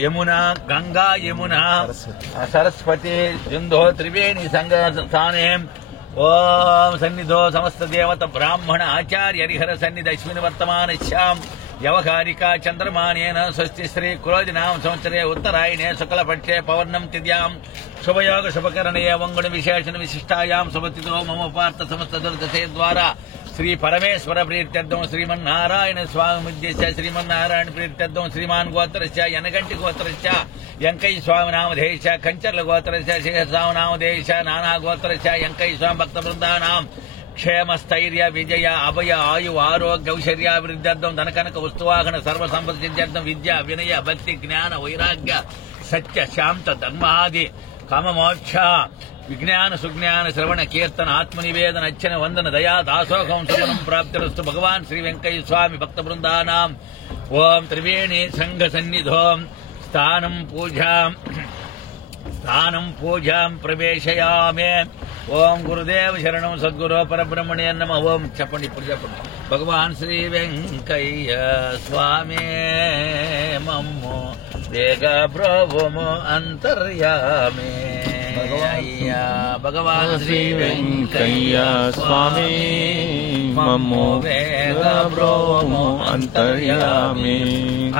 యమున గంగా యమున సరస్వతి సింధో త్రివేణి సంగస్థానే ఓం సన్నిధో సమస్త దేవత బ్రాహ్మణ ఆచార్య హరిహర సన్నిధి అశ్విని వర్తమానశ్యాం వ్యవహారిక చంద్రమానేన స్వస్తి శ్రీ క్రోధినామ సంవత్సరే ఉత్తరాయణే శుక్లపక్షే పౌర్ణం తిథ్యాం శుభయోగ శుభకరణే వంగుణ విశేషణ విశిష్టాయాం శుభతిథో మమ పార్థ సమస్త దుర్దశే ద్వారా శ్రీ పరమేశ్వర ప్రీత్యర్థం శ్రీమన్నారాయణ స్వామి ఉద్దేశ్య శ్రీమన్నారాయణ ప్రీత్యర్థం శ్రీమాన్ గోత్రస్య యనగంటి గోత్రస్య యంకై స్వామి నామధేశ కంచర్ల గోత్రస్య శేషస్వామి నామధేశ నానా గోత్రస్య యంకై స్వామి భక్త బృందానాం క్షేమ స్థైర్య విజయ అభయ ఆయు ఆరోగ్య ఐశ్వర్యాభివృద్ధ్యర్థం ధనకనక వస్తువాహన సర్వసంపద సిద్ధ్యర్థం విద్య వినయ భక్తి జ్ఞాన వైరాగ్య సత్య శాంత ధర్మాది కామమోక్ష విజ్ఞాన సుజ్ఞాన శ్రవణ కీర్తన ఆత్మనివేదన అర్చన వందన దయా దాసోహం సుగుణం ప్రాప్తిరస్తు భగవాన్ శ్రీ వెంకయ్య స్వామి భక్త బృందానాం ఓం త్రివేణి సంఘ సన్నిధోం స్థానం పూజాం ప్రవేశయామే ఓం గురుదేవ శరణం సద్గురు పరబ్రహ్మణే నమః ఓం చెప్పండి ఇప్పుడు చెప్పండి భగవాన్ శ్రీ వెంకయ్య స్వామి మమ్ము వేగ బ్రోవము అంతర్యామే భగవాన్ శ్రీ వెంకయ్య స్వామి మమ్ము వేగ బ్రోవము అంతర్యామి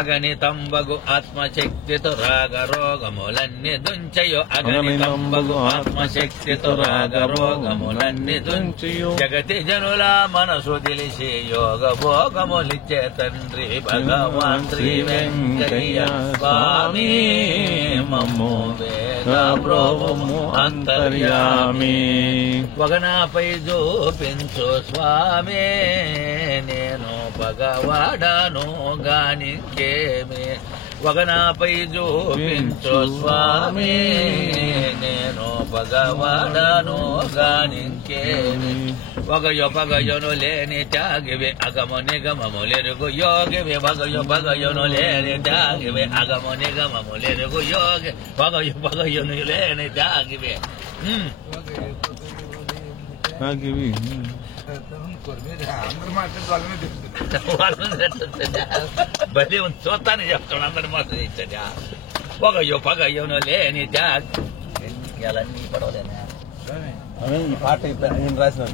అగణితంబగు ఆత్మశక్తితో రాగ రోగములన్నీ దుంచయు అగణితంబగు ఆత్మశక్తితో రాగ రోగములన్నీ దుంచయు జగతి జనుల మనసు తెలిసి యోగ భోగములిచ్చే తండ్రి భగవాన్ శ్రీ వెంకయ్య స్వామి మమ్ము వేగ బ్రోవము అంతర్యామి వగనాపై చూపించు స్వామి నేను భగవాడను గానికేమి వగనాపై చూపించు స్వామి నేను భగవాడను గానికేమి వగయో పగయోను లేని త్యాగివి అగము నిగమములెరుగు యోగివి వగయో పగయోను లేని త్యాగివి అగము నిగమములెరుగు యోగి వగయో పగయోను లేని త్యాగివి బలి చూస్తాను చెప్తాను అందరి మాత్రం ఇచ్చా పొగయో పగయోను లేని త్యాగి పడవలేనా పాట రాసిన